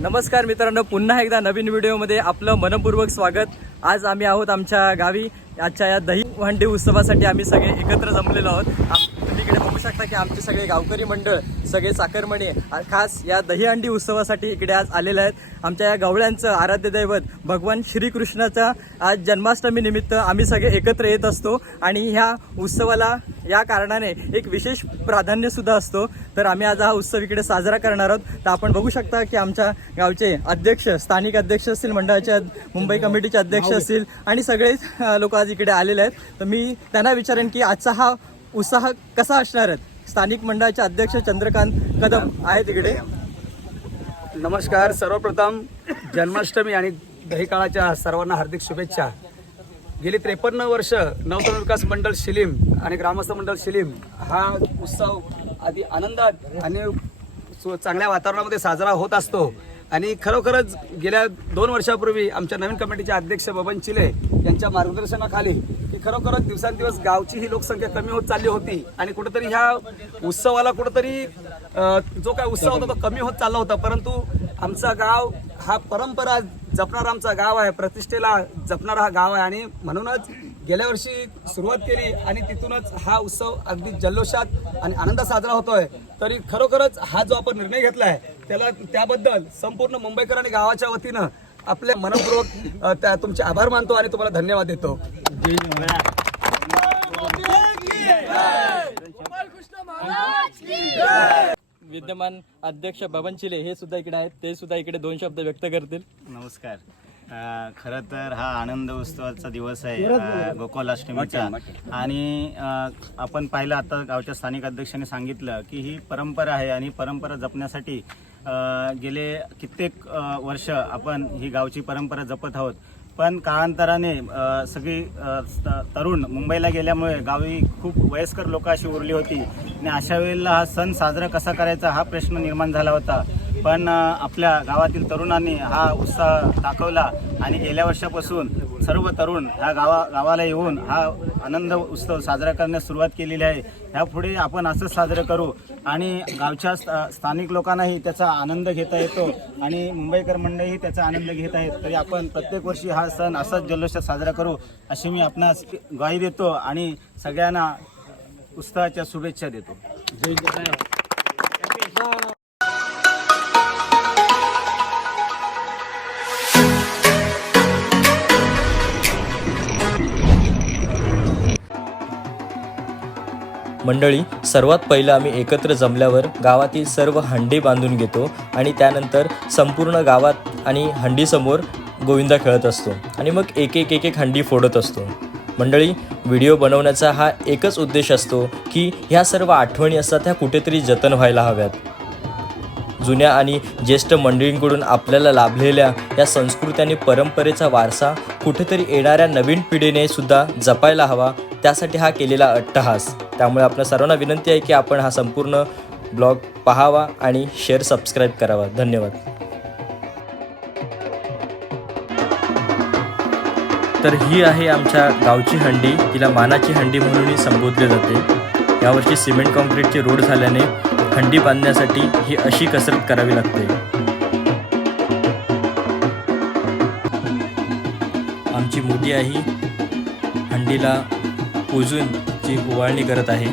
नमस्कार मित्रांनो पुन्हा एकदा नवीन व्हिडिओमध्ये आपलं मनपूर्वक स्वागत. आज आम्ही आहोत आमच्या गावी. आजच्या या दही हंडी उत्सवासाठी आम्ही सगळे एकत्र जमलेलो आहोत आम- तुम्ही इकडे बघू शकता की आमचे सगळे गावकरी मंडळ सगळे साखरमणी खास या दहीहंडी उत्सवासाठी इकडे आज आलेले आहेत. आमच्या या गवळ्यांचं आराध्य दैवत भगवान श्रीकृष्णाच्या आज जन्माष्टमी निमित्त आम्ही सगळे एकत्र येत असतो आणि ह्या उत्सवाला या कारणाने एक विशेष प्राधान्य सुद्धा असतो. तर आम्ही आज हा उत्सव इकडे साजरा करणार आहोत. तर आपण बघू शकता की आमच्या गावचे अध्यक्ष स्थानिक अध्यक्ष असतील मंडळाचे मुंबई कमिटीचे अध्यक्ष असतील आणि सगळेच लोक आज इकडे आलेले आहेत. तर मी त्यांना विचारेन की आजचा हा उत्साह कसा असणार आहे? स्थानिक मंडळाचे अध्यक्ष चंद्रकांत कदम आहेत इकडे नमस्कार. सर्वप्रथम जन्माष्टमी आणि दहीकाळाच्या सर्वांना हार्दिक शुभेच्छा. गेली त्रेपन्न वर्ष नवतरुण विकास मंडळ शिलीम आणि ग्रामस्थ मंडळ शिलीम हा उत्सव आधी आनंदात आणि सु- चांगल्या वातावरणामध्ये साजरा होत असतो. आणि खरोखरच गेल्या दोन वर्षापूर्वी आमच्या नवीन कमिटीचे अध्यक्ष बबन चिले यांच्या मार्गदर्शनाखाली खरोखरच दिवसांदिवस गावची ही लोकसंख्या कमी होत चालली होती आणि कुठेतरी ह्या उत्सवाला कुठेतरी जो काय उत्सव होता तो कमी होत चालला होता. परंतु आमचा गाव हा परंपरा जपणारा आमचा गाव आहे प्रतिष्ठेला जपणारा हा गाव आहे आणि म्हणूनच गेल्या वर्षी सुरुवात केली आणि तिथूनच हा उत्सव अगदी जल्लोषात आणि आनंदात साजरा होतोय. तरी खरोखरच हा जो आपण निर्णय घेतला आहे त्याला त्याबद्दल संपूर्ण मुंबईकर आणि गावाच्या वतीनं आपल्या मनपूर्वक त्या तुमचे आभार मानतो आणि तुम्हाला धन्यवाद देतो. विद्यमान अध्यक्ष बबन चिले हे सुद्धा इकडे आहेत. ते सुद्धा इकडे दोन शब्द व्यक्त करतील. नमस्कार. खरं तर हा आनंद उत्सवाचा दिवस आहे. गोकुलाष्टमीचा आणि अ, आपण पाहिलं आता गावच्या स्थानिक अध्यक्षांनी सांगितलं की ही परंपरा आहे आणि परंपरा जपण्यासाठी अ, गेले कित्येक वर्ष आपण ही गावची परंपरा जपत आहोत. पण काळांतराने सगळी तरुण मुंबईला गेल्यामुळे गावी खूप वयस्कर लोक अशी उरली होती. आणि अशा वेळेला हा सण साजरा कसा करायचा हा प्रश्न निर्माण झाला होता. पण आपल्या गावातील तरुणांनी हा उत्साह दाखवला. आणि गेल्या वर्षापासून सर्व तरुण ह्या गावा गावाला येऊन हा आनंद उत्सव साजरा करण्यास सुरुवात केलेली आहे. ह्यापुढे आपण असंच साजरं करू आणि गावच्या स्थानिक लोकांनाही त्याचा आनंद घेता येतो आणि मुंबईकर मंडळीही त्याचा आनंद घेत आहेत. तरी आपण प्रत्येक वर्षी हा सण असाच जल्लोषात साजरा करू अशी मी आपणास ग्वाही देतो आणि सगळ्यांना उत्साहाच्या शुभेच्छा देतो. मंडळी सर्वात पहिलं आम्ही एकत्र जमल्यावर गावातील सर्व हंडी बांधून घेतो आणि त्यानंतर संपूर्ण गावात आणि हंडीसमोर गोविंदा खेळत असतो आणि मग एक एक एक एक हंडी फोडत असतो. मंडळी व्हिडिओ बनवण्याचा हा एकच उद्देश असतो की ह्या सर्व आठवणी असतात ह्या कुठेतरी जतन व्हायला हव्यात. जुन्या आणि ज्येष्ठ मंडळींकडून आपल्याला लाभलेल्या या संस्कृती आणि परंपरेचा वारसा कुठेतरी येणाऱ्या नवीन पिढीने सुद्धा जपायला हवा त्यासाठी हा केलेला अट्टहास. त्यामुळे आपल्या सर्वांना विनंती आहे की आपण हा संपूर्ण ब्लॉग पाहावा आणि शेअर सबस्क्राईब करावा. धन्यवाद. तर ही आहे आमच्या गावची हंडी. तिला मानाची हंडी म्हणूनही संबोधले जाते. यावर्षी सिमेंट कॉन्क्रीटचे रोड झाल्याने हंडी बांधण्यासाठी ही अशी कसरत करावी लागते. आमची मोठी आई हंडीला पूजून ची उवाळणी करत आहे.